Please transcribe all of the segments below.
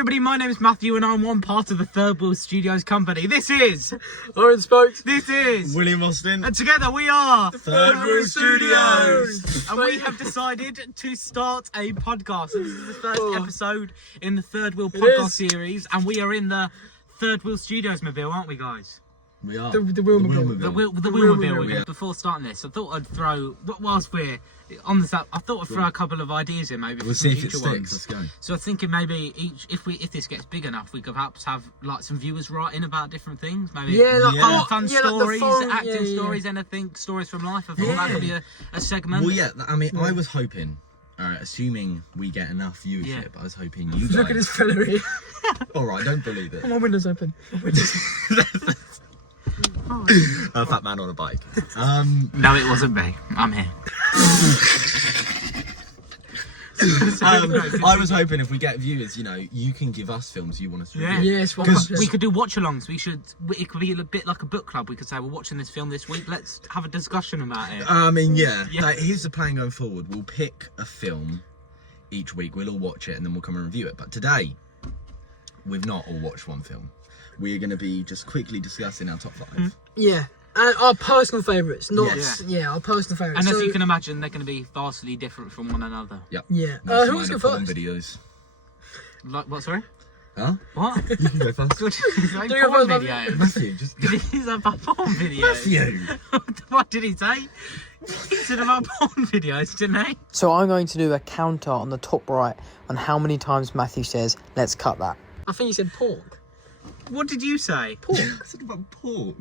everybody, my name is Matthew and I'm one part of the Third Wheel Studios company. This is Orange Spokes. This is William Austin. And together we are Third Wheel Studios. And we have decided to start a podcast. This is the first episode in the Third Wheel podcast series, and we are in the Third Wheel Studios mobile, aren't we, guys? We are. The Wheelmobile. The Wheelmobile. Yeah. Before starting this, I thought I'd throw, whilst we're on this, I thought I'd throw a couple of ideas in, maybe. We'll see if it sticks. Let's go. So I was thinking maybe if this gets big enough, we could perhaps have like some viewers write in about different things. Maybe fun stories, acting stories, anything, stories from life. I thought that could be a segment. Well, yeah. I mean, I was hoping, assuming we get enough viewership, I was hoping you guys. Look at his fillery. All right, don't believe it. My window's open. A fat man on a bike. No, it wasn't me. I'm here. I was hoping if we get viewers, you can give us films you want us to review. Yes, we could do watch-alongs. It could be a bit like a book club. We could say we're watching this film this week. Let's have a discussion about it. I mean, yeah. Like, here's the plan going forward. We'll pick a film each week. We'll all watch it and then we'll come and review it. But today, we've not all watched one film. We're going to be just quickly discussing our top 5. Yeah, and our personal favourites, not our personal favourites. And as you can imagine, they're going to be vastly different from one another. Yep. Yeah. Who wants to go first? Videos. Like what? Sorry. Huh? What? You can go first. Like porn video. Matthew, just. He's about porn videos. Matthew. What did he say? He said about porn videos, didn't he? So I'm going to do a counter on the top right on how many times Matthew says, let's cut that. I think you said pork. What did you say? Pork. I said about pork.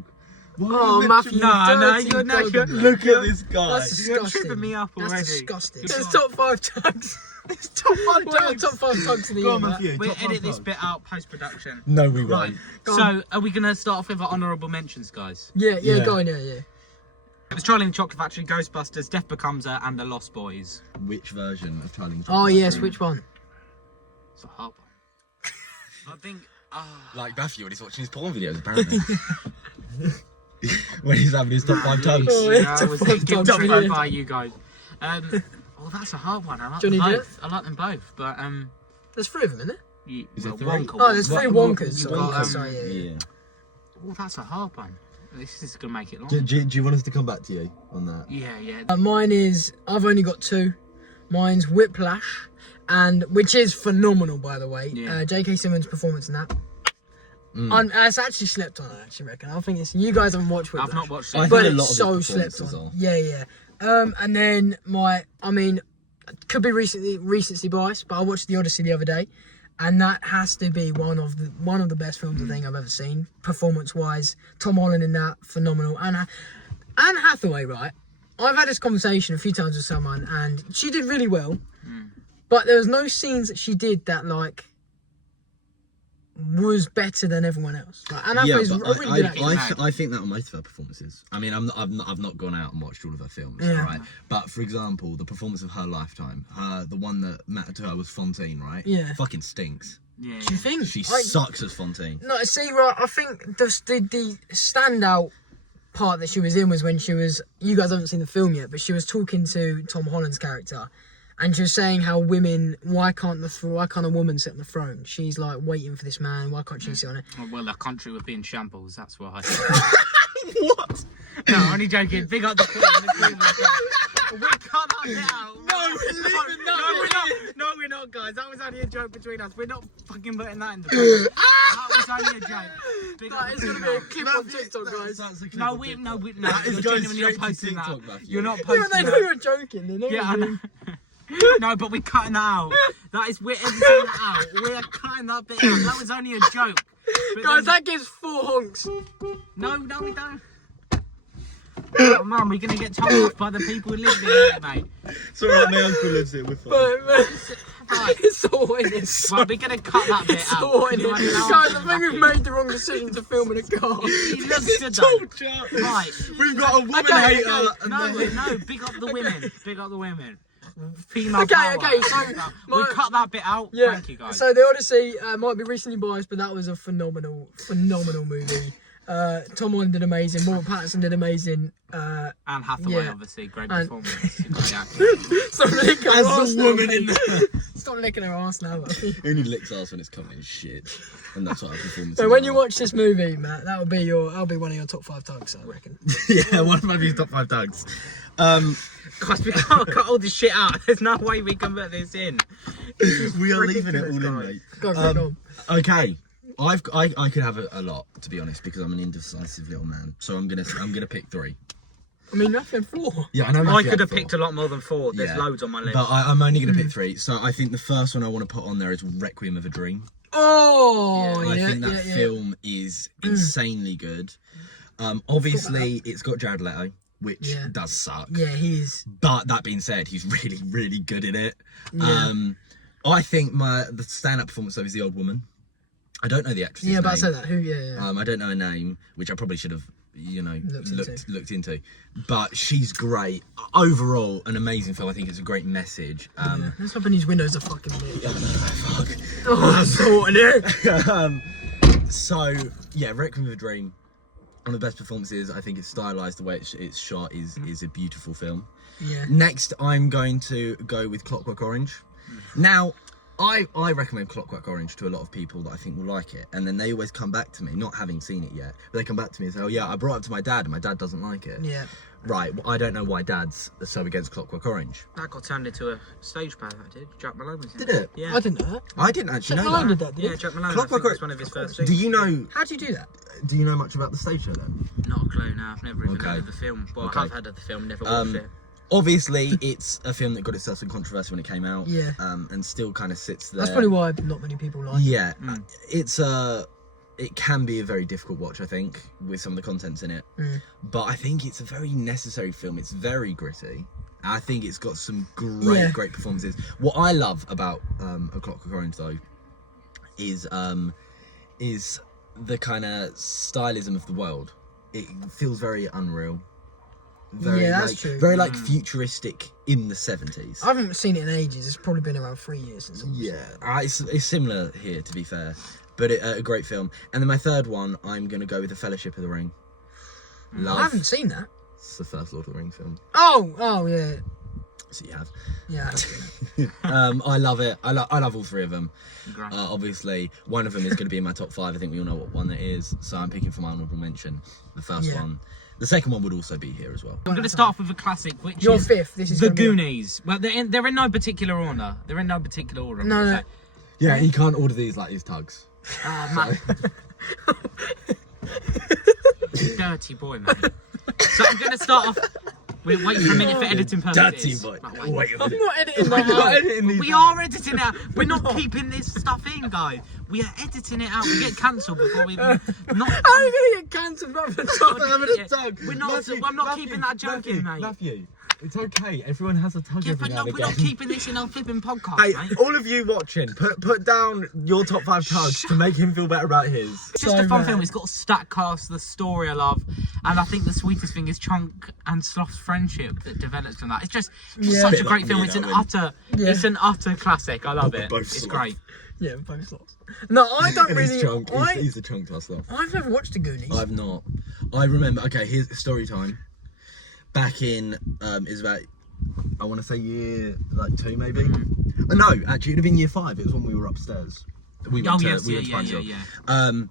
Oh, Matthew, you're Look at this guy. That's disgusting. You're tripping me up already. That's disgusting. It's top 5 tugs. It's top 5 tugs. Top 5 tugs in the year, Matthew. We'll edit this bit out post-production. No, we won't. So, are we going to start off with our honourable mentions, guys? Yeah, go on, yeah. It was Charlie and the Chocolate Factory, Ghostbusters, Death Becomes Her, and The Lost Boys. Which version of Charlie and the Chocolate Oh, Factory? yes, which one? It's a hard one. I think... Like Matthew when he's watching his porn videos, apparently. When he's having his top 5 tugs. I was thinking by you guys. Well, that's a hard one. I like them both. I like them both, but there's 3 of them, isn't there? Is there 3? Wonka. Oh, there's 3 Wonkers. Sorry, yeah. Oh, that's a hard one. This is gonna make it long. Do you want us to come back to you on that? Yeah. Mine is, I've only got 2. Mine's Whiplash, and which is phenomenal, by the way. Yeah. J.K. Simmons' performance in that. It's actually slept on, I actually reckon. I think it's, you guys haven't watched Whiplash. I've not watched it. But it's so slept on. Yeah. And then could be recency bias, but I watched The Odyssey the other day, and that has to be one of the best films I think I've ever seen, performance-wise. Tom Holland in that, phenomenal. And Anne Hathaway, right? I've had this conversation a few times with someone, and she did really well, but there was no scenes that she did that was better than everyone else. And Hathaway's a really good actor. I think that on most of her performances. I mean, I've not gone out and watched all of her films, right? But for example, the performance of her lifetime, the one that mattered to her was Fontaine, right? Yeah. Fucking stinks. Yeah. Do you think? She sucks as Fontaine. No, see, right, I think the standout part that she was in was when she was, you guys haven't seen the film yet, but she was talking to Tom Holland's character, and she was saying how women, why can't a woman sit on the throne? She's like waiting for this man, why can't she sit on it? Well, the country would be in shambles, that's why. What? No, only joking. Big up the Queen. We cut that bit out. No, we're leaving that. No, we're not, guys. That was only a joke between us. We're not fucking putting that in the film. That was only a joke. That is going to be a clip on TikTok, guys. No, you're genuinely not posting that. You're not Yeah, posting they know that. you're joking. They know Yeah, I you're know. No, but we're cutting that out. We're editing that out. We're cutting that bit out. That was only a joke. But guys, that gives 4 honks. No, we don't. Oh, man, we're going to get told off by the people who live here, mate. It's alright, my uncle lives here, we're fine. Right. It's so honest. Well, we're going to cut that bit It's out. so honest. Guys, I think we've made the wrong decision to film in a car. He looks good, though. Right. We've got a woman hater. No, big up the women. Big up the women. Female Okay, power. so we'll cut that bit out. Yeah. Thank you, guys. So The Odyssey might be recently biased, but that was a phenomenal movie. Tom Holland did amazing. Robert Pattinson did amazing. Anne Hathaway, yeah. Obviously, great performance. Great acting. So really As a woman in there. Stop licking her ass now. He only licks ass when it's covered in shit, and that's what our performance. So when you watch this movie, Matt, that'll be one of your top 5 tugs, I reckon. yeah, one of my top 5 tugs. Guys, we can't cut all this shit out. There's no way we can put this in. We are leaving it all in, mate. Go on. Okay, I could have a lot, to be honest, because I'm an indecisive little man. So I'm gonna pick 3. I mean, nothing 4. Yeah, I know. I could have picked a lot more than 4. There's loads on my list. But I'm only gonna pick 3. So I think the first one I want to put on there is Requiem of a Dream. Oh, I think that film is insanely good. Obviously, it's got Jared Leto, which does suck. Yeah, he is. But that being said, he's really, really good in it. Yeah. I think the stand-up performance though is The Old Woman. I don't know the actress' name. Yeah, but I said that. Who? Yeah. I don't know her name, which I probably should have, looked into. But she's great. Overall, an amazing film. I think it's a great message. Let's open these windows a fucking minute. Yeah, fuck. Oh, I'm sorting it. So yeah, Requiem of a Dream. One of the best performances. I think it's stylized. The way it's shot is a beautiful film. Yeah. Next, I'm going to go with Clockwork Orange. Now, I recommend Clockwork Orange to a lot of people that I think will like it, and then they always come back to me, not having seen it yet, but they come back to me and say, "Oh yeah, I brought it up to my dad, and my dad doesn't like it." Yeah. Right. Well, I don't know why Dad's so against Clockwork Orange. That got turned into a stage play, that did. Jack Malone was in it. Did it? Yeah. I didn't know that. I didn't actually Jack know Malone that. did that, did he? Yeah, Jack Malone. Clockwork I think that's one of his first things. Do you know? How do you do that? Do you know much about the stage show then? Not a clue now. I've never even Okay. heard of the film. Well, Okay. I have heard of the film, never watched it. Obviously, it's a film that got itself some controversy when it came out. Yeah. And still kind of sits there. That's probably why not many people like it. Yeah. It can be a very difficult watch, I think, with some of the contents in it. But I think it's a very necessary film. It's very gritty. I think it's got some great performances. What I love about A Clockwork Orange, though, is the kind of stylism of the world. It feels very unreal. Very, that's true. Very futuristic in the 70s. I haven't seen it in ages. It's probably been around 3 years since. It's similar here, to be fair, but a great film. And then my third one, I'm gonna go with The Fellowship of the Ring. I haven't seen that. It's the first Lord of the Rings film. Oh yeah. So you have. Yeah. I have seen that. I love it. I love all 3 of them. Great. Obviously, one of them is going to be in my top 5. I think we all know what one it is. So I'm picking for my honourable mention. The first one. The second one would also be here as well. I'm going to start off with a classic, which Your is fifth. This is The gonna be- Goonies. Well, they're in no particular order. They're in no particular order. No. Yeah, he can't order these like his tugs. Man. Dirty boy, man. So I'm going to start off. We're waiting for a minute for editing purposes. Dirty boy. Right, Wait a I'm minute. not editing I'm that not out. editing these. We are editing it out. We're not keeping this stuff in, guys. We are editing it out. We get cancelled before we even. Not. How are you gonna get cancelled from the top? I'm having a tug. We're not. I'm not keeping that joke in, mate. Matthew, it's okay. Everyone has a tug Yeah, every but now no, and we're not again. keeping this in our flipping podcast, Hey, mate. all of you watching, put down your top 5 tugs to make him feel better about his. It's just So a fun bad. film. It's got a stacked cast, the story I love, and I think the sweetest thing is Chunk and Sloth's friendship that develops from that. It's just such Bit a like great me film. and It's an Owen. it's an utter classic. I love it. Both It's sloth. great. Yeah, both slots. No, I don't And really. he's Chunk. I, He's a Chunk plus though. I've never watched the Goonies. I've not. I remember. Okay, here's story time. Back in is about, I want to say year 2 maybe. No, actually it'd have been year 5. It was when we were upstairs. We went to primary school.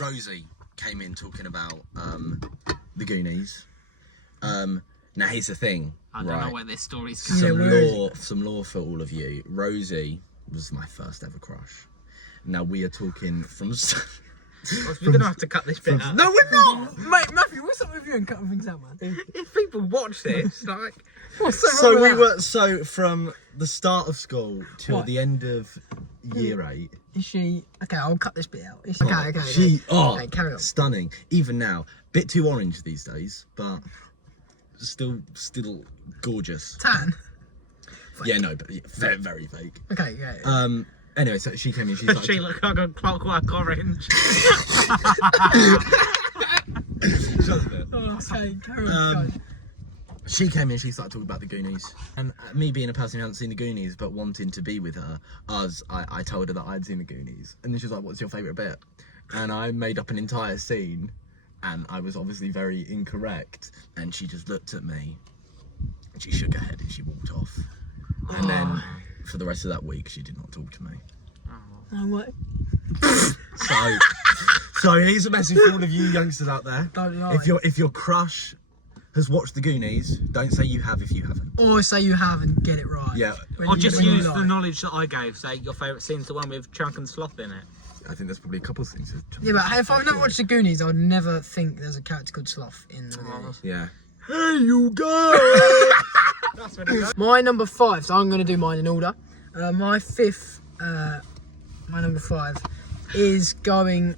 Rosie came in talking about the Goonies. Now here's the thing. I don't know where this story's Some going. some lore for all of you. Rosie was my first ever crush. Now we are talking from. We're gonna have to cut this bit out. No, we're not, mate. Matthew, what's up with you and cutting things out, man? If people watch this, like, What's so wrong So with we that? were from the start of school till What? the end of year 8. Is she? Okay, I'll cut this bit out. Is she... Okay. She Okay, carry on. stunning. Even now, bit too orange these days, but still gorgeous. Tan. Yeah, no, but very, very fake. Okay, yeah. Anyway, so she came in. She started. she looked like a Clockwork Orange. Shut up. Oh, okay, carry on. She came in, she started talking about the Goonies. And me being a person who hasn't seen the Goonies, but wanting to be with her, I told her that I'd seen the Goonies. And then she was like, what's your favourite bit? And I made up an entire scene, and I was obviously very incorrect. And she just looked at me, and she shook her head, and she walked off. And then for the rest of that week, she did not talk to me. No way. So here's a message for all of you youngsters out there. Don't lie. If your crush has watched The Goonies, don't say you have if you haven't. Or say you have and get it right. Yeah. Or just use the knowledge that I gave. Say your favourite scene's the one with Chunk and Sloth in it. I think there's probably a couple of things. Yeah, but if I've never watched The Goonies, I would never think there's a character called Sloth in the Goonies. Yeah. Hey, you guys! That's what it goes. My number 5, so I'm going to do mine in order. My fifth, my number 5 is going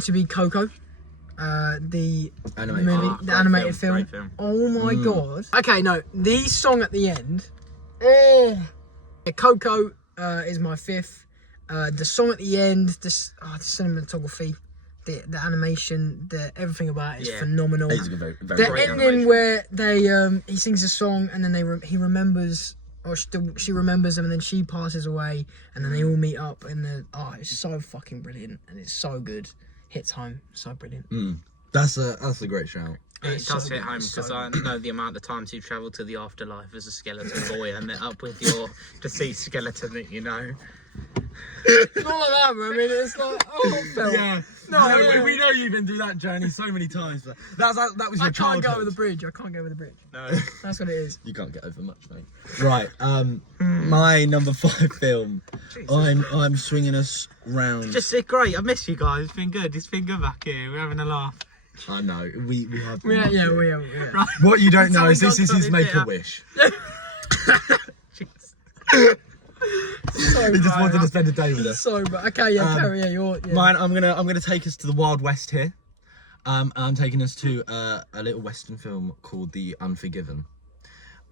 to be Coco. The Animated. movie, the animated film. Great film. Oh my god. Okay, no, the song at the end. Oh, yeah, Coco is my 5th. The song at the end, the cinematography, the animation, everything about it is phenomenal. It's a very, very The great ending animation. where they he sings a song and then he remembers, or she remembers him, and then she passes away, and then they all meet up, and it's so fucking brilliant, and it's so good. Hits home, so brilliant. That's a great shout. It does so hit home good, because so I know the amount of times you travel to the afterlife as a skeleton boy and met up with your deceased skeleton that you know. Not like that, bro. I mean, it's like, Phil. Yeah. No, we know you've been through that journey so many times. But that was your I can't childhood. go over the bridge. I can't go over the bridge. No. That's what it is. You can't get over much, mate. Right. My number 5 film. I'm swinging us round. Just great. I miss you guys. It's been good. It's been good back here. We're having a laugh. I know. We have. We are. Right. What you don't know is Someone this is got his it make there. a wish. So He just bad. wanted to spend a day with us. So, but okay, carry. Yeah. Mine. I'm gonna take us to the Wild West here. I'm taking us to a little Western film called The Unforgiven.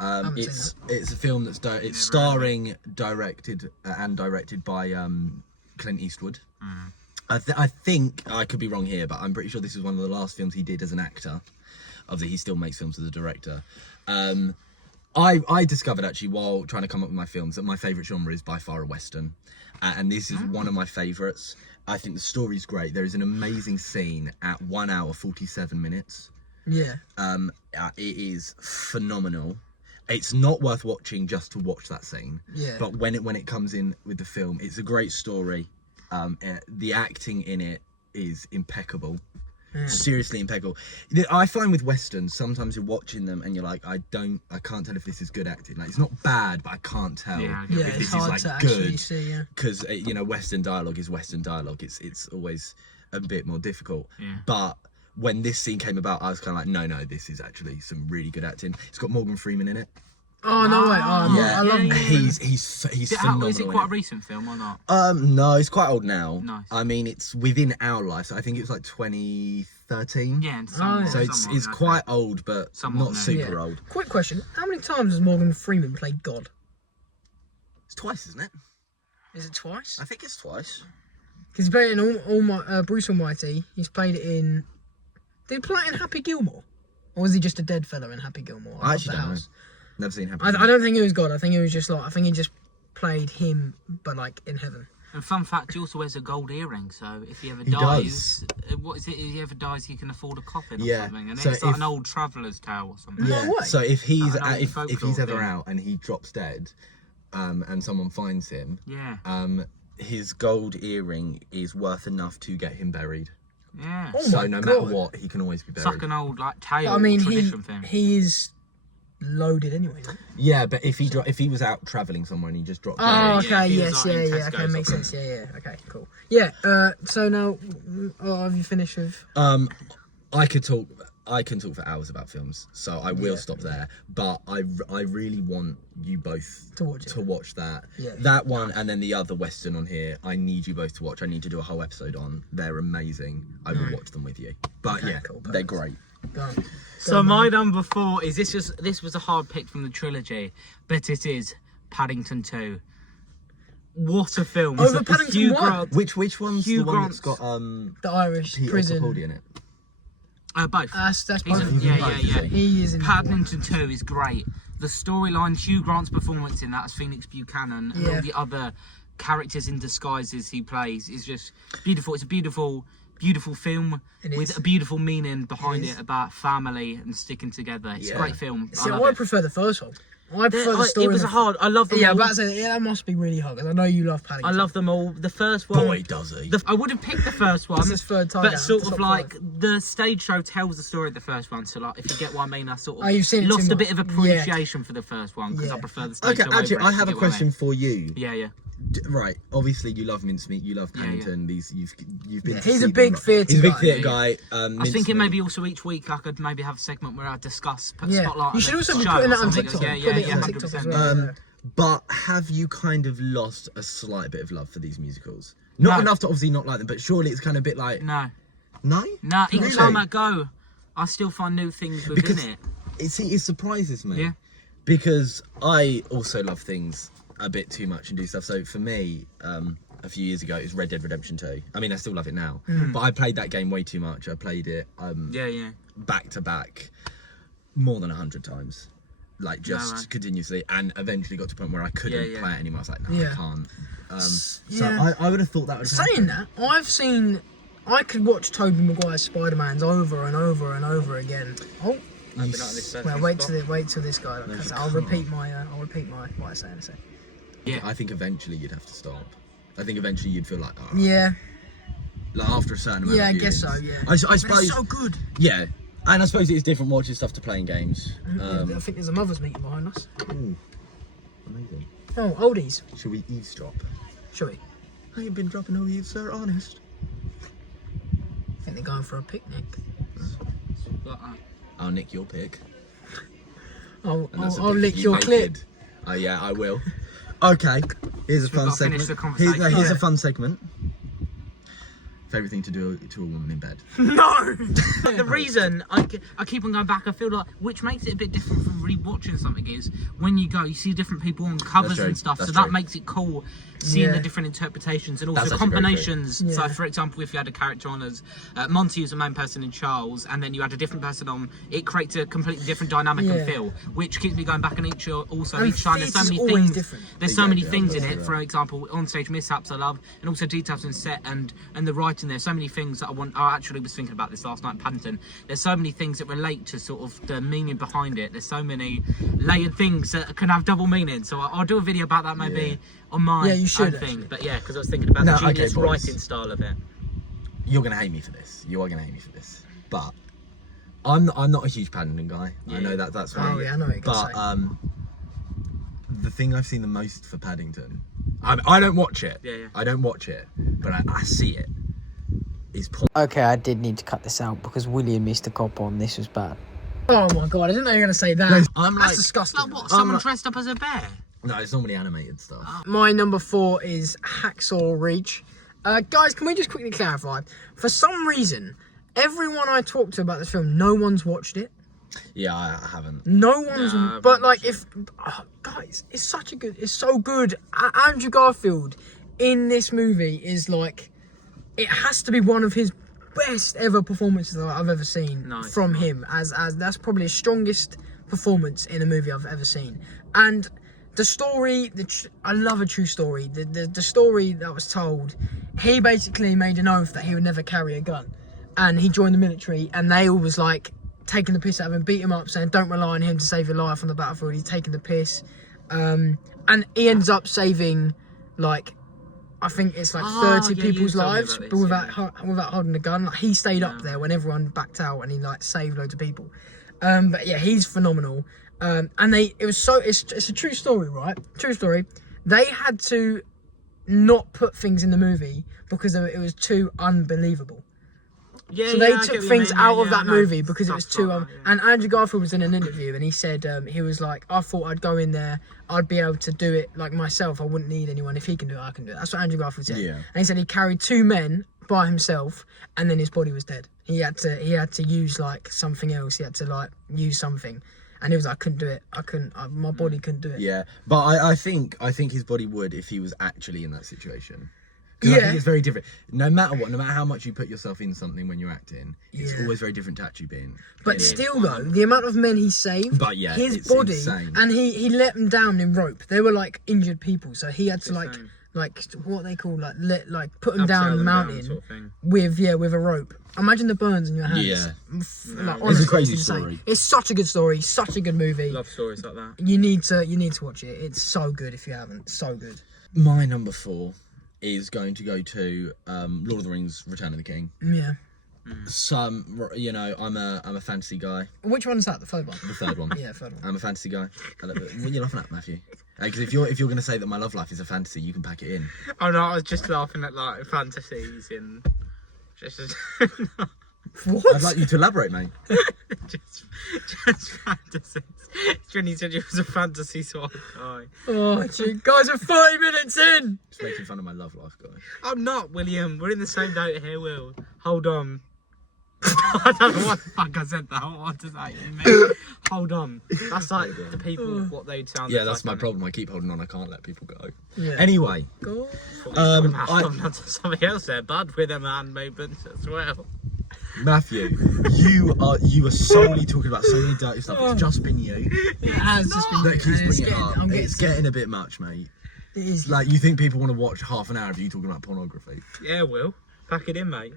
It's a film that's it's starring, directed by Clint Eastwood. I think I could be wrong here, but I'm pretty sure this is one of the last films he did as an actor. Obviously, he still makes films as a director. I discovered actually while trying to come up with my films that my favourite genre is by far a Western, and this is one of my favourites. I think the story's great. There is an amazing scene at 1 hour 47 minutes. Yeah. It is phenomenal. It's not worth watching just to watch that scene. Yeah. But when it comes in with the film, it's a great story. The acting in it is impeccable. Yeah. Seriously impeccable. I find with Westerns, sometimes you're watching them and you're like, I can't tell if this is good acting. Like, it's not bad, but I can't tell if it's this is hard like to good. actually see, Because Western dialogue is Western dialogue. It's always a bit more difficult. Yeah. But when this scene came about, I was kind of like, no, this is actually some really good acting. It's got Morgan Freeman in it. Oh no way! Oh, Yeah, I love him. He's phenomenal. Is it quite a recent film or not? No, it's quite old now. Nice. I mean, it's within our life. So I think it was like 2013. Yeah, and So it's quite old, but Somewhat not new. super old. Quick question: how many times has Morgan Freeman played God? It's twice, isn't it? Is it twice? I think it's twice. Because he played it in Bruce Almighty. He's played it in. Did he play it in Happy Gilmore, or was he just a dead fella in Happy Gilmore? I actually don't know. Never seen Happy I don't think it was God. I think it was just I think he just played him, but like in heaven. And fun fact, he also wears a gold earring, so if he ever He dies, what is it? If he ever dies, he can afford a coffin or something. And so it's like an old traveller's tale or something. No way. So if he's Like an old if folklore he's ever thing. out and he drops dead, and someone finds him, Yeah. his gold earring is worth enough to get him buried. Yeah. Oh So my no God. matter what, he can always be It's buried. like an old tale I mean, tradition thing. he is loaded anyway. No? Yeah, but if he was out traveling somewhere and he just dropped Oh, dead, yeah, okay, he yes, was, like, in yeah, Tesco's okay, or makes something. sense, yeah, okay, cool. Yeah, so now, have you finished with... I can talk for hours about films, so I will stop there. But I really want you both To watch it. that. Yeah. That one, and then the other Western on here. I need you both to watch. I need to do a whole episode on. They're amazing. I will watch them with you. But Okay, yeah, cool, they're perfect. great. Go. So my number 4 is this was a hard pick from the trilogy, but it is Paddington 2. What a film! Over It's Paddington Hugh 1? Grant- Which one's Hugh the one Grant's- that's got The Irish Peter prison. Capaldi in it? Both. That's He's both. in- yeah. He is in that one. Paddington 2 is great. The storyline, Hugh Grant's performance in that as Phoenix Buchanan, and all Yeah. the other characters in disguises he plays is just beautiful. It's a beautiful beautiful film It with is. a beautiful meaning behind It it is. about family and sticking together. It's a Yeah. great film. See, love I it. prefer the first one. I prefer the story. It was hard. I love them Yeah, all. but that must be really hard because I know you love Paddington. I love them all. The first one. Boy, does he. I would have picked the first one. It's his third time But now, sort top of like the stage show tells the story of the first one. So like, if you get what I mean, I sort of Oh, you've seen it lost too a bit of much. appreciation for the first one because Yeah. I prefer the stage Okay, show. actually, over it, I if have you a get what I question mean. for you. Yeah. Right, obviously you love mincemeat, you love Yeah, Paddington. These you've been. Yeah, to he's see a them, big right? theatre He's a big guy. theatre Yeah, guy. I was thinking maybe also each week I could maybe have a segment where I discuss, put Yeah. spotlight. You on should the also be show putting or that on something. TikTok. Yeah, Put it on 100%. TikTok as well. Yeah. But have you kind of lost a slight bit of love for these musicals? Not No. enough to obviously not like them, but surely it's kind of a bit like No, each Really? time I go, I still find new things within Because- it. it surprises me. Yeah. Because I also love things a bit too much and do stuff. So for me, a few years ago, it was Red Dead Redemption 2. I mean, I still love it now, but I played that game way too much. I played it Yeah. back to back more than 100 times, like just right. continuously, and eventually got to a point where I couldn't Yeah. play it anymore. I was like, no, Yeah. I can't. So Yeah. I would have thought that would have Saying that, I could watch Tobey Maguire's Spider-Mans over and over and over again. Oh, well, wait till this guy. No, Because you I'll can't. repeat my what I say in a second. Yeah. I think eventually you'd have to stop. I think eventually you'd feel like, oh, Yeah, like after a certain amount yeah, I of guess viewings. so. Yeah, I But suppose, it's so good. yeah. And I suppose it's different watching stuff to playing games. I think there's a mother's meeting behind us. Ooh, amazing. Oh, oldies. Should we eavesdrop? Shall we? I ain't been dropping no eaves, sir, honest. I think they're going for a picnic. I'll nick your pick. I'll And that's a lick pick you your clip. naked. Oh yeah, I will. Okay, here's a fun gotta finish segment. the conversation. Here's Yeah. a fun segment. Favourite thing to do to a woman in bed. No! But the reason I keep on going back, I feel like, which makes it a bit different from rewatching something, is when you go, you see different people on covers That's true, and stuff, that's so that true. makes it cool seeing Yeah. the different interpretations and That's also actually very true. combinations. Yeah. So, for example, if you had a character on as Monty as the main person in Charles, and then you had a different person on, it creates a completely different dynamic Yeah. and feel, which keeps me going back and each And each time. There's so theatre's many always things. different. There's so many Exactly, things in that's it. right. For example, on-stage mishaps I love, and also details in set and the writing. There's so many things that I want. I actually was thinking about this last night in Paddington. There's so many things that relate to sort of the meaning behind it. There's so many layered things that can have double meaning. So I'll do a video about that maybe Yeah. on my Yeah, you should, own thing. actually. But yeah, because I was thinking about No, the genius okay, boys. writing style of it. You're gonna hate me for this. You are gonna hate me for this. But I'm not a huge Paddington guy. Yeah. I know that's why. Oh yeah, I know what you're But gonna say. the thing I've seen the most for Paddington, I don't watch it. Yeah. I don't watch it, but I see it. Is Okay, I did need to cut this out because William missed a cop on. This was bad. Oh my god, I didn't know you were gonna say that. I'm That's like, disgusting. Like what? Someone like- dressed up as a bear? no, it's normally animated stuff. My number 4 is Hacksaw Ridge. Guys, can we just quickly clarify? For some reason, everyone I talked to about this film, no one's watched it. Yeah, I haven't. No one's. Nah, but like, guys, it's so good. Andrew Garfield in this movie is like, it has to be one of his best ever performances that I've ever seen Nice. from him. As that's probably his strongest performance in a movie I've ever seen. And the story, I love a true story. The story that was told, he basically made an oath that he would never carry a gun, and he joined the military, and they all was like taking the piss out of him, beat him up, saying don't rely on him to save your life on the battlefield. He's taking the piss, and he ends up saving like, I think it's like 30 yeah, you people's told me lives, about but this, without holding a gun. Like, he stayed up there when everyone backed out, and he like saved loads of people. But yeah, he's phenomenal. And it's a true story, right? True story. They had to not put things in the movie because it was too unbelievable. Yeah. So they I get took what you things mean. out Yeah, of yeah, that I know. movie because it was Stuff too. like that, yeah. And Andrew Garfield was in an interview, and he said he was like, I thought I'd go in there, I'd be able to do it like myself. I wouldn't need anyone. If he can do it, I can do it. That's what Andrew Garfield said. Yeah. And he said he carried 2 men by himself, and then his body was dead. He had to use like something else. He had to like use something, and he was like, I couldn't do it. My body couldn't do it. Yeah, but I think his body would if he was actually in that situation. Because I Yeah. think it's very different. No matter what, no matter how much you put yourself in something when you're acting, it's Yeah. always very different to actually being. But in it. still, though, the amount of men he saved, But yeah, his it's body, insane. and he let them down in rope. They were like injured people, so he had to like insane. like what they call like put them Abseil down the them mountain sort of thing. with a rope. Imagine the burns in your hands. Yeah. Like, It's a honestly, crazy insane. story. It's such a good story, such a good movie. Love stories like that. You need to watch it. It's so good if you haven't. So good. My number 4 is going to go to Lord of the Rings: Return of the King. Yeah. Some, you know, I'm a fantasy guy. Which one's that? The third one. The third one. Yeah, third one. I'm a fantasy guy. What are you laughing at, Matthew? Because if you're going to say that my love life is a fantasy, you can pack it in. Oh no, I was just laughing at like fantasies in just What? I'd like you to elaborate, mate. just fantasies. Jenny said you was a fantasy sort of guy. Oh, gee, guys, we're 30 minutes in. Just making fun of my love life, guy. I'm not, William. We're in the same boat here, Will. Hold on. I don't know what the fuck I said that. What does that even mean? Hold on. That's like the people, what they'd sound Yeah, like. that's my problem. I keep holding on. I can't let people go. Yeah. Anyway, Go. I'm on to something else there, bud, with them hand movements as well. Matthew, you are solely talking about so many dirty stuff. It's just been you It has just been. that keeps and it's bringing it up. I'm It's getting a bit much, mate. It is. Like, you think people want to watch half an hour of you talking about pornography? Yeah, Will. Pack it in, mate.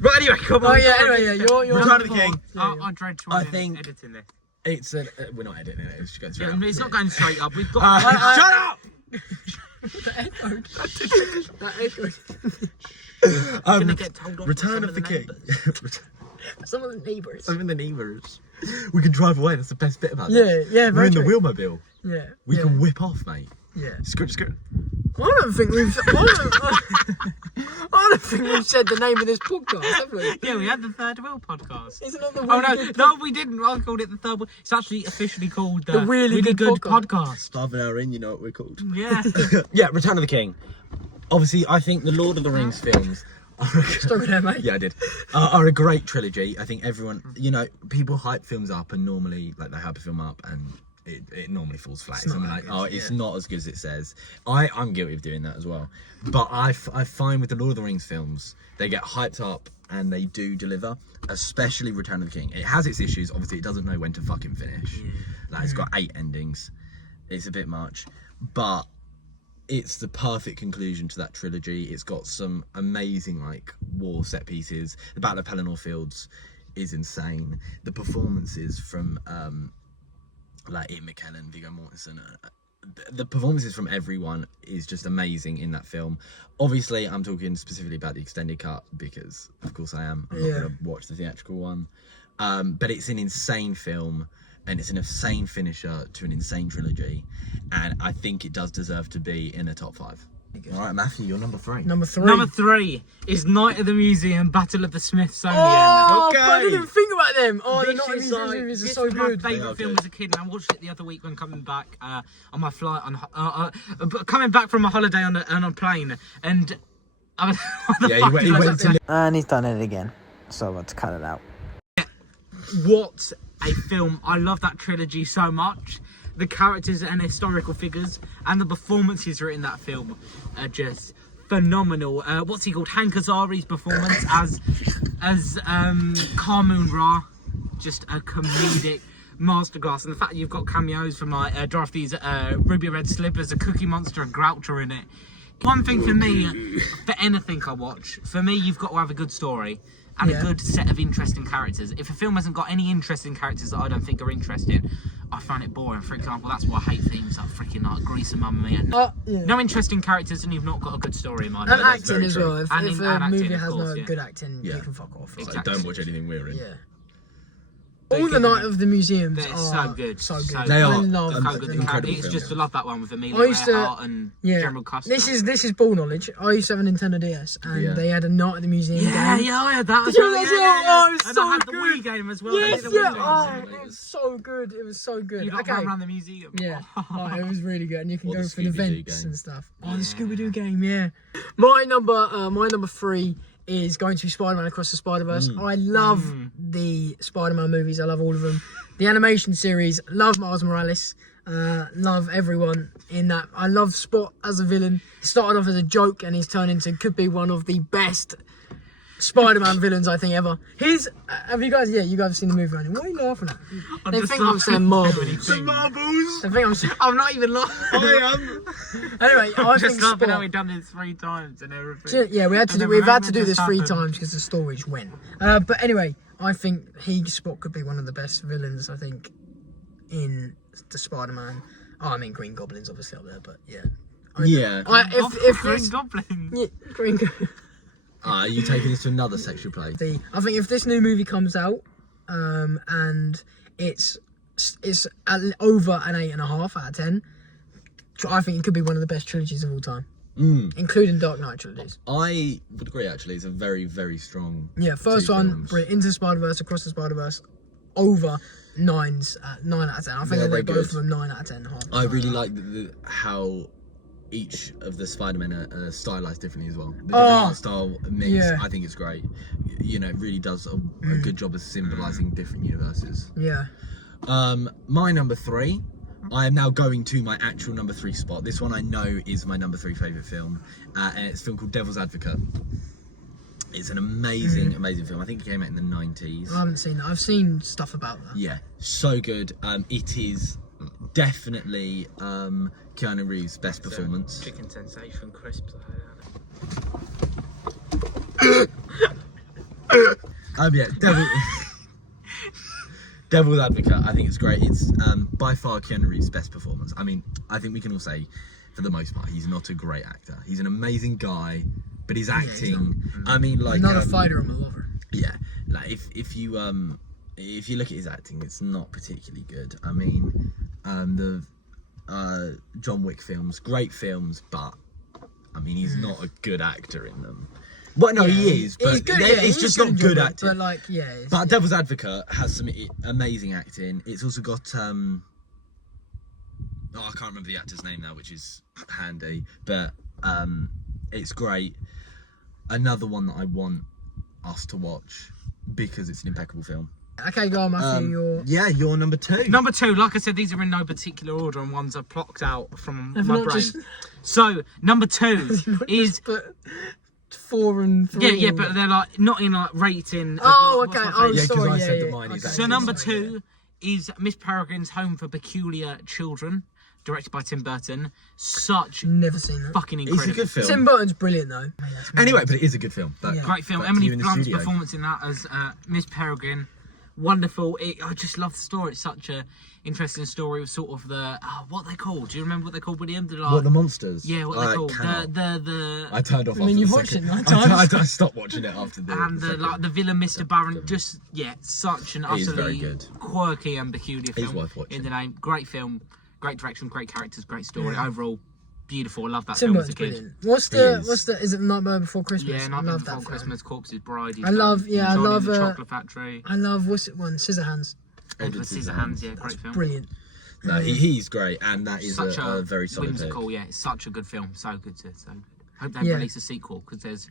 But anyway, come on. Oh yeah. Anyway, yeah. You're Return of the King. I dread I trying think- editing this. It's we're not editing it. It's just going straight Yeah, up. it's not going straight up. We've got. Shut up! That echoed. Gonna get told off. Return of the King. Some of the neighbours. I'm in the neighbours. We can drive away. That's the best bit about Yeah, this. yeah. We're Very in the true. wheelmobile. Yeah. We yeah, can whip off, mate. Yeah. Skirt. I don't think we've said the name of this podcast, have we? Yeah, we had the Third Wheel podcast. Isn't it the Oh really no, good no, we didn't. I called it the Third Wheel. It's actually officially called The Really Good Podcast. Half an hour in, you know what we're called. Yeah. Yeah, Return of the King. Obviously, I think the Lord of the Rings films Struggle there, mate. yeah, I did. Are a great trilogy. I think everyone, you know, people hype films up, and normally, like, they hype a film up, and it normally falls flat. It's not Something that like, good, it's yeah. not as good as it says. I'm guilty of doing that as well. But I find with the Lord of the Rings films, they get hyped up and they do deliver, especially Return of the King. It has its issues. Obviously, it doesn't know when to fucking finish. Like, it's got 8 endings. It's a bit much, but it's the perfect conclusion to that trilogy. It's got some amazing, like, war set pieces. The Battle of Pelennor Fields is insane. The performances from like Ian McKellen, Viggo Mortensen, the performances from everyone is just amazing in that film. Obviously, I'm talking specifically about the extended cut because, of course, I am. I'm not going to watch the theatrical one. But it's an insane film, and it's an insane finisher to an insane trilogy, and I think it does deserve to be in the top 5. All right, Matthew, you're number 3. Number 3. Number 3 is Night of the Museum, Battle of the Smithsonian. Oh, Okay. I didn't even think about them. Oh, the This Night of is the like- Museum movies are this so was good. my They are favourite film good. as a kid, and I watched it the other week when coming back on my flight coming back from a holiday on a plane, and I was, what the Yeah, fuck he did I went say? to And he's done it again. So let's cut it out. What a film. I love that trilogy so much. The characters and historical figures and the performances are in that film are just phenomenal. What's he called? Hank Azari's performance as Karmun Ra, just a comedic masterclass. And the fact that you've got cameos from like Dorothy's Ruby Red Slippers, a Cookie Monster, and Groucher in it. One thing for me, for anything I watch, for me, you've got to have a good story and a good set of interesting characters. If a film hasn't got any interesting characters that I don't think are interesting, I find it boring. For example, that's why I hate things like freaking like Grease and Mamma Mia. Yeah. No interesting characters, and you've not got a good story in mind. And that's acting very as true. well. If And a acting, movie of has course, no yeah. good acting, Yeah. you can fuck off. Exactly. Like, don't watch anything we're in. Yeah. All the Night of the Museums They're are so good. So good. So They are. I love Look how good the them. incredible it's film, just yeah. I love that one with Amelia I used to- Earhart and Yeah. General Custer. This is ball knowledge. I used to have a Nintendo DS, and Yeah. they had a Night of the Museum yeah, game. yeah, I had that as Did well. you Yeah, as well? yeah, yeah. Oh, it's And so I had the good. Wii game as well. Yes, They did the yeah. Wii game. Oh, it was so good. It was so good. You got to Okay. run around the museum. Yeah, oh, it was really good, and you can Or go the through the Scooby-Doo vents game. and stuff. Oh, the Scooby Doo game, yeah. My number 3 is going to be Spider-Man Across the Spider-Verse. I love the Spider-Man movies. I love all of them. The animation series, love Miles Morales. Love everyone in that. I love Spot as a villain. He started off as a joke, and he's turned into could be one of the best Spider-Man villains I think ever. Have you guys? Yeah, you guys have seen the movie, right? What are you laughing at? They think I'm saying marbles. Some marbles. They think I'm not even laughing. I am. Anyway, I Just think laughing how Spot. we've done it 3 times and everything. Yeah, we've had to do this 3 times because the storage went. But anyway, I think Spot could be one of the best villains. I think in the Spider-Man. Oh, I mean Green Goblin's obviously up there, but yeah. If Green Goblin. yeah, Green Goblin. Are you taking this to another sexual play? I think if this new movie comes out, and it's over an 8.5 out of 10, I think it could be one of the best trilogies of all time, including Dark Knight trilogies. I would agree. Actually, it's a very, very strong. Yeah, first one, Into the Spider-Verse, Across the Spider-Verse, over 9 out of 10. I think I rate both of them 9 out of 10. I really like how each of the Spider-Men are stylized differently as well. The different art style mix, I think it's great. You know, it really does a good job of symbolising different universes. Yeah. My number 3, I am now going to my actual number 3 spot. This one I know is my number 3 favourite film, and it's a film called Devil's Advocate. It's an amazing, amazing film. I think it came out in the 90s. I haven't seen it. I've seen stuff about that. Yeah, so good. It is definitely Keanu Reeves' best performance. Chicken sensation crisps. Yeah, Devil's Advocate. I think it's great. It's by far Keanu Reeves' best performance. I mean, I think we can all say, for the most part, he's not a great actor. He's an amazing guy, but his acting. I mean, like, he's not a fighter, I'm a lover. Yeah, like if you look at his acting, it's not particularly good. I mean, the John Wick films, great films, but I mean, he's not a good actor in them. Well, no, he is, but it's just not good acting. But like, But Devil's Advocate has some amazing acting. It's also got I can't remember the actor's name now, which is handy, but it's great. Another one that I want us to watch because it's an impeccable film. Okay, go on, Matthew. You're number 2. Number 2, like I said, these are in no particular order, and ones are plucked out from my brain. So number 2 is 4 and 3. Yeah, but they're like not in like rating. Oh, okay. Oh, yeah, sorry. I said that mine is So number 2 is Miss Peregrine's Home for Peculiar Children, directed by Tim Burton. Never seen that. Fucking incredible. It's a good film. Tim Burton's brilliant though. Anyway, but it is a good film. Great film. Emily Blunt's performance in that as Miss Peregrine, wonderful. I just love the story. It's such a interesting story with sort of the what they called. Do you remember what they called, William? What, the monsters? Yeah, what they called. I turned off. I mean, you've watched it 9 times. I stopped watching it after the. And the villain, Mr. Baron, just such an utterly good. quirky and peculiar film. He's worth watching. In the name, great film, great direction, great characters, great story. Yeah. Overall, beautiful. I love that Tim film as a Burton's kid. brilliant. What's the? Is it Nightmare Before Christmas? Yeah, I Nightmare love Before that Christmas, Corpse's Bride. I love Chocolate Factory. I love what's it one? Scissorhands. Edward Scissorhands, yeah, great film. Brilliant. No, he's great, and that is Such a very solid whimsical, pick. yeah. It's such a good film, so good, so good. Hope they release a sequel because there's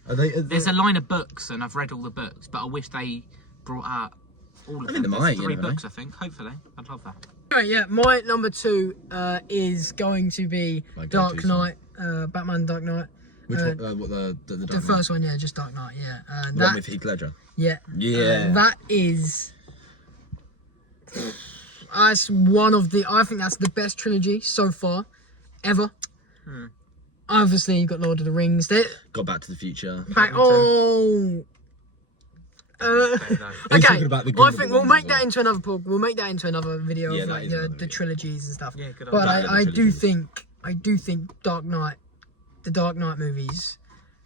Are a line of books, and I've read all the books, but I wish they brought out all of them. they There's might, 3 books, I think. Hopefully, I'd love that. Right, yeah. My number 2 is going to be Dark Knight, Batman Dark Knight. Which one? What the Dark Knight? First one, yeah, just Dark Knight, yeah. The one with Heath Ledger. Yeah. Yeah. That is. That's one of the. I think that's the best trilogy so far, ever. Obviously, you've got Lord of the Rings. Got Back to the Future. Okay. talking about the Well, I good think ones we'll as make well. that into another we'll make that into another video Yeah, of that like is another the video. trilogies and stuff. Yeah, good But idea. I do trilogies. think Dark Knight, the Dark Knight movies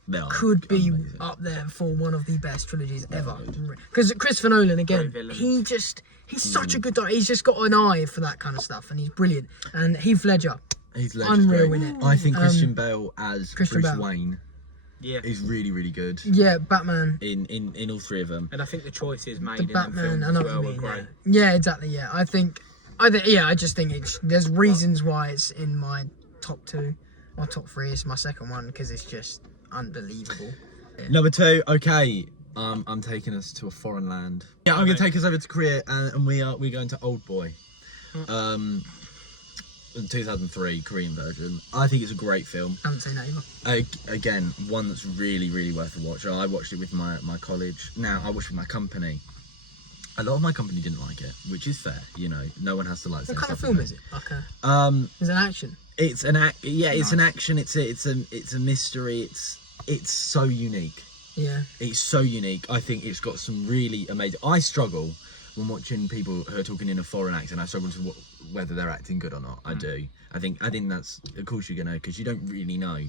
They are could be amazing. up there for one of the best trilogies ever. Because Christopher Nolan, again, Great villain. he's such a good director. He's just got an eye for that kind of stuff, and he's brilliant. And Heath Ledger, Heath Ledger's unreal great. in it. I think Christian Bale as Christian Bruce Bale. Wayne Yeah. is really, really good Yeah, Batman. in all 3 of them. And I think the choices made The in Batman, them I films know as what well you were mean. great. Yeah, exactly. Yeah, I just think there's reasons why it's in my top 2. My top 3 is my second one because it's just unbelievable. Number 2, okay. I'm taking us to a foreign land. Yeah, I'm going to take us over to Korea, and we're going to Old Boy. 2003 Korean version. I think it's a great film. I haven't seen that either. Again, one that's really, really worth a watch. I watched it with my college. Now, I watched it with my company. A lot of my company didn't like it, which is fair. You know, no one has to like. What kind of film is it? Like a. Is it an action? It's an it's an action. It's a mystery. It's so unique. Yeah. It's so unique. I think it's got some really amazing. I struggle when watching people who are talking in a foreign accent. I struggle to whether they're acting good or not. I do. I think that's, of course you're gonna, because you don't really know.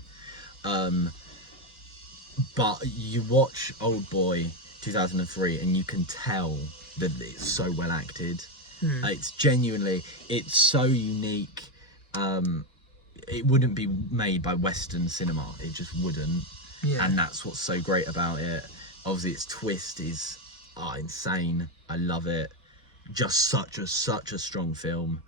But you watch Old Boy 2003 and you can tell that it's so well acted. It's genuinely, it's so unique. It wouldn't be made by Western cinema. It just wouldn't. Yeah. And that's what's so great about it. Obviously, its twist is insane. I love it. Just such a strong film.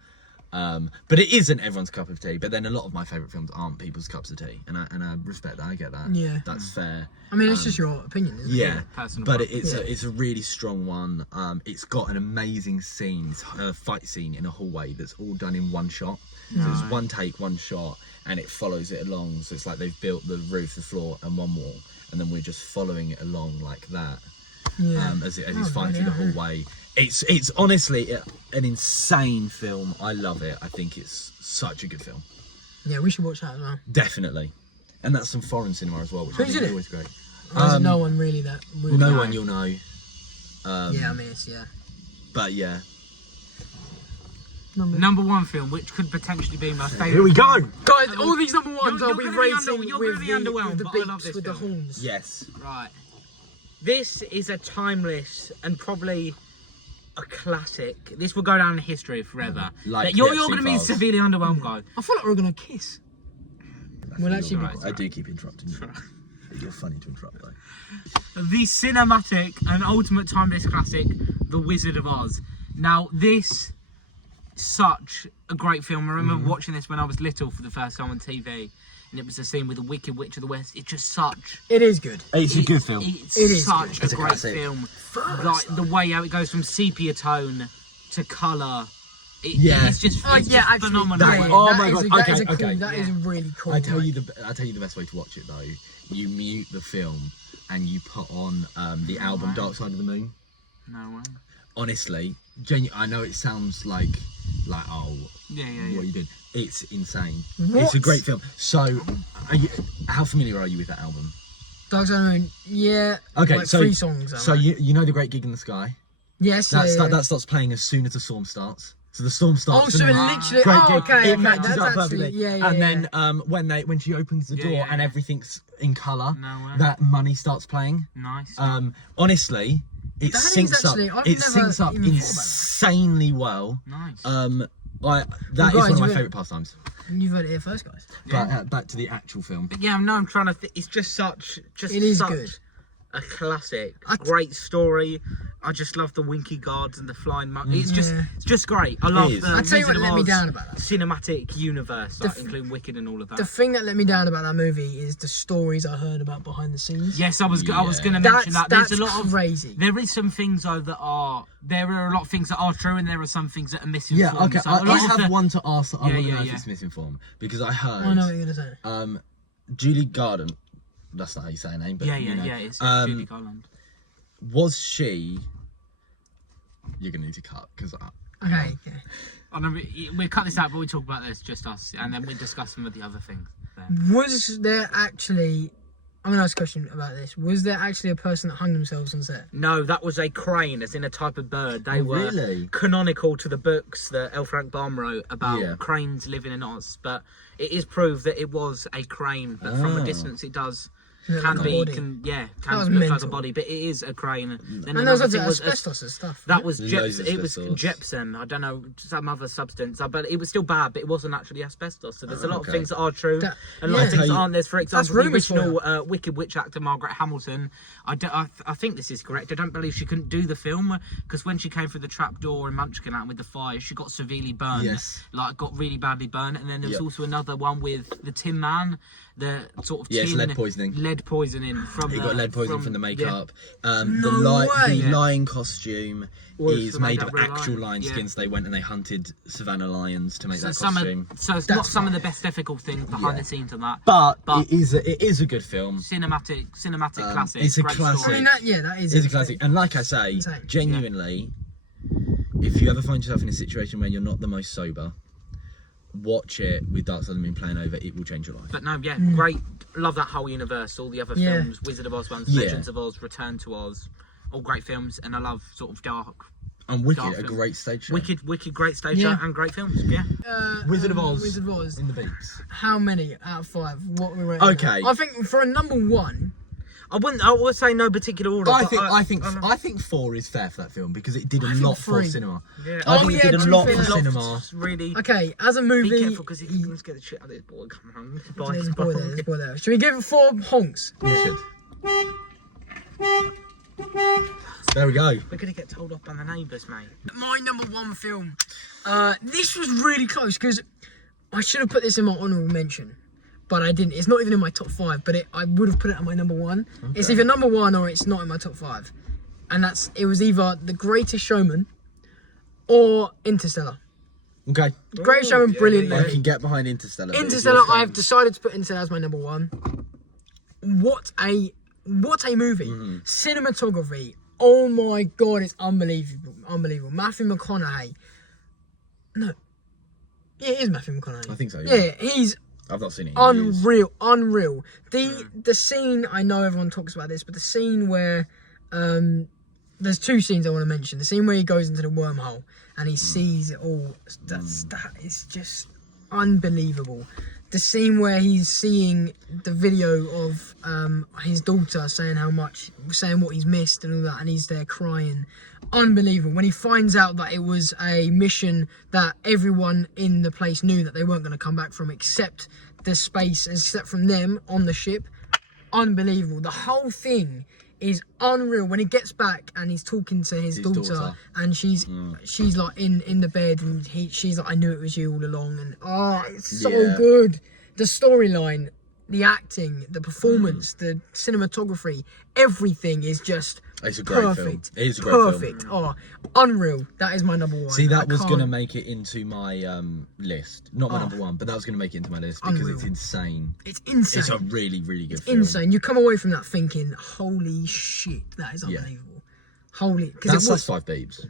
But it isn't everyone's cup of tea. But then a lot of my favourite films aren't people's cups of tea, and I respect that. I get that. Yeah, that's fair. I mean, it's just your opinion, isn't it? Yeah, personal but preference. it's a really strong one. It's got an amazing scene, fight scene in a hallway that's all done in one shot. So it's one take, one shot, and it follows it along. So it's like they've built the roof, the floor, and one wall, and then we're just following it along like that. Yeah. As he's fighting through the hallway. It's honestly an insane film. I love it. I think it's such a good film. Yeah, we should watch that as well. Definitely. And that's some foreign cinema as well, which I Who's think in is it? always great. There's no one really that. Really No one you'll know. Yeah, I mean, it's But yeah. Number one film, which could potentially be my favourite. Here we go. Guys, all these number ones You're I'll be gonna be rating you're with gonna be underwhelmed, the but I love beeps, this with the film. horns. Yes. Right. This is a timeless and probably a classic. This will go down in history forever. Like But you're the going to be X-Files. severely underwhelmed, guys. I feel like we're gonna kiss. We'll actually be. I do keep interrupting you. You're funny to interrupt though. The cinematic and ultimate timeless classic, The Wizard of Oz. Now, this such a great film. I remember watching this when I was little for the first time on TV, and it was the scene with the Wicked Witch of the West. It's just such. It is good. It's a good film. It's It is such good. a great classic. film. Like the way how it goes from sepia tone to colour. Yeah. It's just, Oh it's yeah, just actually, phenomenal. that- way. oh that my is God, a- that okay, is a cool, okay. That is a really cool. I tell you the best way to watch it though. You mute the film and you put on the album way. Dark Side of the Moon. No way. Honestly, I know it sounds like oh, Yeah. what are you doing? It's insane. What? It's a great film. So, how familiar are you with that album? Dark Side of the Moon. Yeah. Okay, like so 3 songs. So you know The Great Gig in the Sky? Yes. That starts playing as soon as the storm starts. So the storm starts. Oh, so and it then literally. Great Oh, Gig, okay. it Okay. matches That's up actually. perfectly. Yeah. And then when she opens the Yeah, door yeah, and yeah. everything's in colour, No way. that money starts playing. Nice. Honestly, it That is syncs actually- up. I've It never syncs up even thought about that. insanely well. Nice. That Well, is guys, one of my you- favourite pastimes. You've heard it here first, guys. But back to the actual film. But yeah, no, I'm trying to. It's just such. It is such good. A classic. I- Great story. I just love the winky guards and the flying monkeys. Yeah. It's just great. I love is. the I'll tell you what Wizard of let me Oz down about that. cinematic universe, like, f- including Wicked and all of that. The thing that let me down about that movie is the stories I heard about behind the scenes. Yes, I was going to Yeah. mention that. There's That's a lot of. crazy. There is some things though that are. There are a lot of things that are true, and there are some things that are missing. Yeah, okay. So a lot I of have the- one to ask that I Yeah, want to yeah, know if yeah. it's misinformed. Because I heard I know what you're gonna say. Julie Garden, that's not how you say her name, but Yeah, you know, It's Julie Garland. was she? You're gonna need to cut because Okay. I know we'll cut this out, but we talk about this just us, and then we discuss some of the other things. Then. Was there actually? I'm gonna ask a question about this. Was there actually a person that hung themselves on set? No, that was a crane, as in a type of bird. They were really? canonical to the books that L. Frank Baum wrote about Yeah. cranes living in Oz, but it is proved that it was a crane, but from a Oh. distance it does. Look Can like a be, body. can yeah, That can was look like a mental. body, but it is a crane. Then And there was another lots thing of was asbestos and stuff. that was Loads of it was asbestos. gypsum. I don't know, some other substance, but it was still bad. But it wasn't actually asbestos. So there's a lot okay. of things that are true, That- and a lot of yeah. things that aren't. There's, for example, the rumours for original Wicked Witch actor Margaret Hamilton. I think this is correct. I don't believe she couldn't do the film because when she came through the trap door in Munchkin with the fire, she got severely burned. Yes. Like got really badly burned. And then there was Yep. also another one with the Tin Man. The sort of Yes, tin, lead poisoning. lead poisoning from. He got lead poisoning from the makeup. No The way. lion costume is made of real actual lion. lion Yeah. skins. They went and they hunted savannah lions to make that Some costume. so it's That's not some of the fine. best ethical things behind Yeah. the scenes of that. But But- it is a good film. Cinematic classic. It's a great classic. story. I mean, that is. It's a classic. And like I say, Insane. genuinely, if you ever find yourself in a situation where you're not the most sober, watch it with Dark Side of the Moon playing over. It will change your life. But no, yeah, great. Love that whole universe. All the other Yeah. films, Wizard of Oz ones, Yeah. Legends of Oz, Return to Oz, all great films. And I love sort of dark. And Wicked, Dark a film. great stage show. Wicked, great stage Yeah. show and great films. Yeah. Wizard of Oz. Wizard of Oz. in the beats. How many out of 5? What we rating? Okay. I think for a number 1. I would say no particular order. I but think 4 is fair for that film because it did a I think lot for 3. cinema. Yeah. I Oh, think yeah, it did a to be lot fair. for Lot cinema. Really. Okay, as a Be movie. careful because he's going to get the shit out of this boy coming home. There's a boy there. There's a boy there. Should we give it 4 honks? You should. There we go. We're going to get told off by the neighbours, mate. My number 1 film. This was really close because I should have put this in my honourable mention, but I didn't. It's not even in my top 5, but I would have put it at my number 1. Okay. It's either number 1 or it's not in my top 5, and it was either The Greatest Showman or Interstellar. Okay. Greatest Showman, brilliant. I movie. can get behind Interstellar. but it's Interstellar, your I've film. decided to put Interstellar as my number 1. What a movie! Mm-hmm. Cinematography. Oh my god, it's unbelievable! Unbelievable. Matthew McConaughey. No. Yeah, it is Matthew McConaughey. I think so. Yeah. Yeah, he's I've not seen it. In years. unreal. The scene, I know everyone talks about this, but the scene where there's 2 scenes I want to mention. The scene where he goes into the wormhole and he sees it all. That is just unbelievable. The scene where he's seeing the video of his daughter saying what he's missed and all that, and he's there crying. Unbelievable. When he finds out that it was a mission that everyone in the place knew that they weren't going to come back from, except from them on the ship. Unbelievable. The whole thing is unreal. When he gets back and he's talking to his daughter, and she's like in the bed, and she's like, I knew it was you all along, and it's so good. The storyline, the acting, the performance, the cinematography, everything is just It's a great perfect. film. It is a great film. Perfect. Oh, unreal. That is my number 1. See, I that was can't- going to make it into my list. Not my number 1, but that was going to make it into my list because Unreal. it's insane. It's insane. It's a really, really good film. Insane. You come away from that thinking, holy shit, that is unbelievable. Holy, because That's it was. 5 beeps.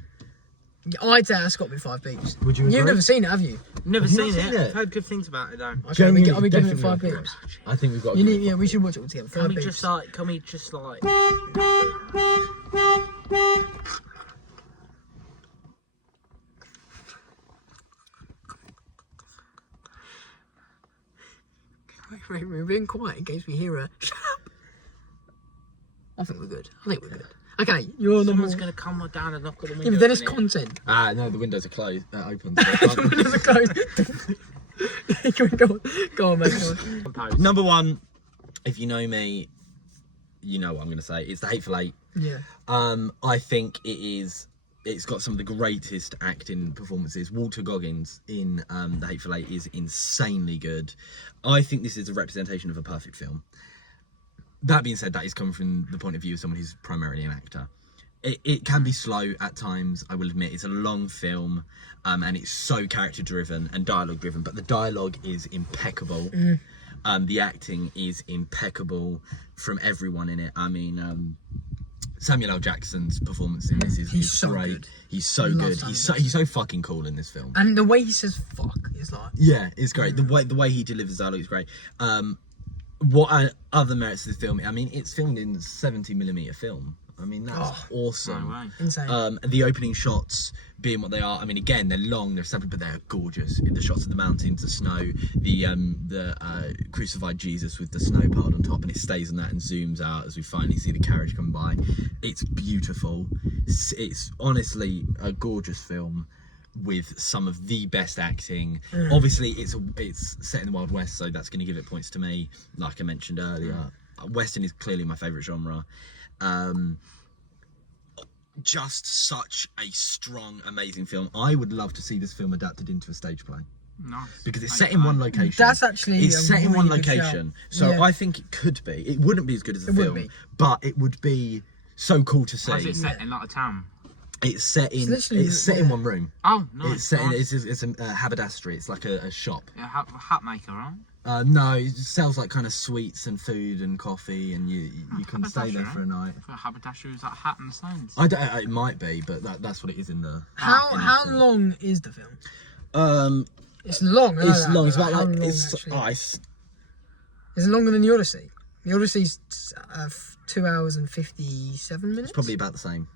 I'd say that's got to be 5 beeps. Would you You've agree? never seen it, have you? Never Have you seen not it. seen it? I've heard good things about it though. Okay, are we giving it Definitely 5 worth beeps? I think we've got. You need, yeah, we should watch it all together. 5 Can we beeps. just like? We're being quiet in case we hear a shut up. I think we're good. Okay, you're number Someone's 1. going to come down and knock on the window. Yeah, but then it's innit? content. No, the windows are closed. Open. So I can't- Windows are closed. Go on, mate. Go on. Compose. Number 1, if you know me, you know what I'm going to say. It's The Hateful Eight. Yeah. I think it's got some of the greatest acting performances. Walter Goggins in The Hateful Eight is insanely good. I think this is a representation of a perfect film. That being said, that is coming from the point of view of someone who's primarily an actor. It can be slow at times, I will admit. It's a long film, and it's so character driven and dialogue driven, but the dialogue is impeccable. The acting is impeccable from everyone in it. I mean, Samuel L. Jackson's performance in this is so great. good. He's so Love good. Samuel He's so fucking cool in this film. And the way he says fuck is like. Yeah, it's great. The way he delivers dialogue is great. What are other merits of the film? I mean, it's filmed in 70mm film. I mean, that's awesome. No way. Insane. The opening shots being what they are. I mean, again, they're long, they're separate, but they're gorgeous. The shots of the mountains, the snow, the crucified Jesus with the snow piled on top, and it stays on that and zooms out as we finally see the carriage come by. It's beautiful. It's honestly a gorgeous film with some of the best acting. Obviously, it's set in the Wild West, so that's going to give it points to me. Like I mentioned earlier, Western is clearly my favourite genre. Just such a strong, amazing film. I would love to see this film adapted into a stage play. Nice. Because it's set in one location. That's actually it's set in one really good location, shout. so Yeah. I think it could be. It wouldn't be as good as the It film, wouldn't be. but it would be so cool to see. Why is it set in like a town? It's set in. It's It's, literally- set in yeah. one room. Oh, nice. It's set in. nice. It's a haberdashery. It's like a shop. Yeah, hat maker, right? No, it sells like kind of sweets and food and coffee, and you can stay there for a night. For a haberdashery, is that hat and the stones? I don't. It might be, but that's what it is in the. How long is the film? It's long. I know It's that, long. It's but about how like long, it's. actually? Oh, it's Is it longer than the Odyssey? The Odyssey's 2 hours and 57 minutes. It's probably about the same.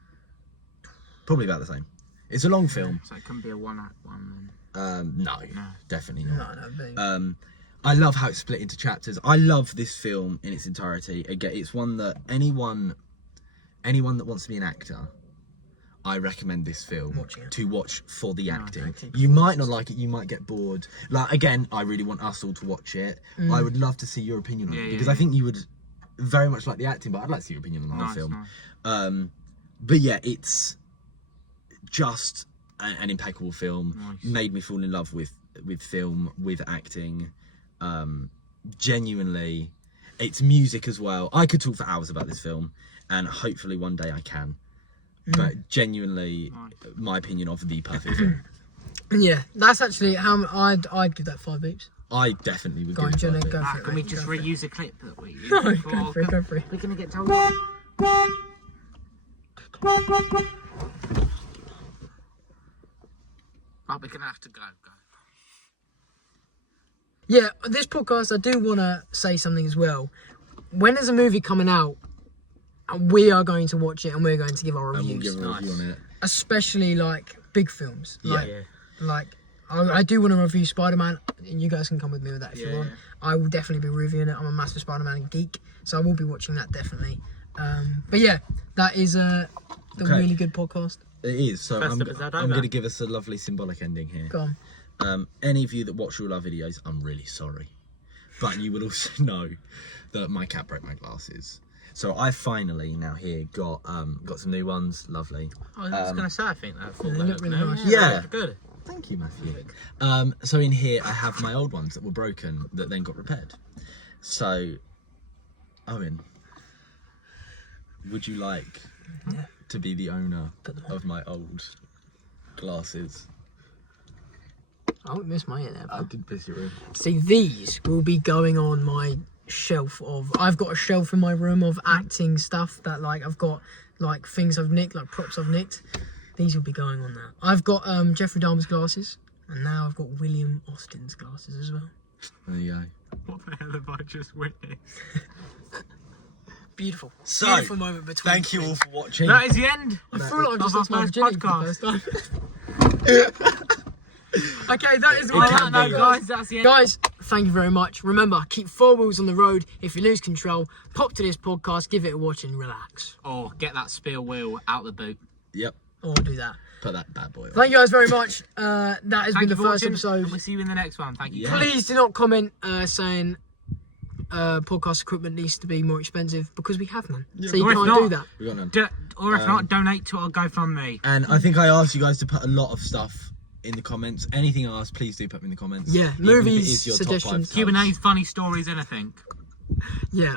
Probably about the same. It's a long film. So it couldn't be a one-act one No, No. definitely No, not. no. I love how it's split into chapters. I love this film in its entirety. Again, it's one that anyone that wants to be an actor, I recommend this film Watching it. to watch for the acting. acting You might not like it. You might get bored. Like again, I really want us all to watch it. I would love to see your opinion on it because I think you would very much like the acting, but I'd like to see your opinion on the whole film. Nice. But yeah, it's just an impeccable film. Nice. Made me fall in love with film, with acting. Genuinely, it's music as well. I could talk for hours about this film, and hopefully one day I can. But genuinely, my opinion of the perfect film. Yeah, that's actually how I'd give that 5 beeps. I definitely would Go on, give it Jenna, five go bits. for it. Can we mate, just go for it. reuse a clip that we used No, before? go for it, go for it. We're gonna get told. Right, we're gonna have to go. Yeah, this podcast, I do want to say something as well. When there's a movie coming out, we are going to watch it and we're going to give our And we'll reviews. give a review on it. Especially like big films. Like, Yeah. like I do want to review Spider-Man, and you guys can come with me with that if you Yeah, want. yeah. I will definitely be reviewing it. I'm a massive Spider-Man geek, so I will be watching that definitely. But yeah, that is the really good podcast. It is. So First I'm episode going over. to give us a lovely symbolic ending here. Go on. Any of you that watch all our videos, I'm really sorry. But you will also know that my cat broke my glasses. So I finally now here got some new ones. Lovely. I was gonna say, I think that. They look really nice. Yeah. Good. Thank you, Matthew. So in here I have my old ones that were broken that then got repaired. So, Owen, would you like to be the owner of my old glasses? I won't miss my ear there. I did piss your ear. See, these will be going on my shelf of. I've got a shelf in my room of acting stuff that like I've got like things I've nicked, like props I've nicked. These will be going on there. I've got Jeffrey Dahmer's glasses, and now I've got William Austin's glasses as well. There you go. What the hell have I just witnessed? Beautiful. So, Beautiful moment between. Thank you all for watching. That is the end. I feel like I've just Of lost my our virginity first for the first time. Okay, that is the On end. that note, guys, that's the end. Guys, thank you very much. Remember, keep 4 wheels on the road. If you lose control, pop to this podcast, give it a watch, and relax. Or get that spare wheel out the boot. Yep. Or do that. Put that bad boy on. Thank you guys very much. That has Thank been you the for first watching, episode. and we'll see you in the next one. Thank you. Yeah. Please do not comment saying podcast equipment needs to be more expensive because we have none. So you Or if can't not- do that. We got none. Or if not, donate to our GoFundMe. And I think I asked you guys to put a lot of stuff in the comments. Anything I asked, please do put them in the comments. Yeah, Even if it movies, is your top 5 suggestions. Q&A, funny stories, anything. Yeah.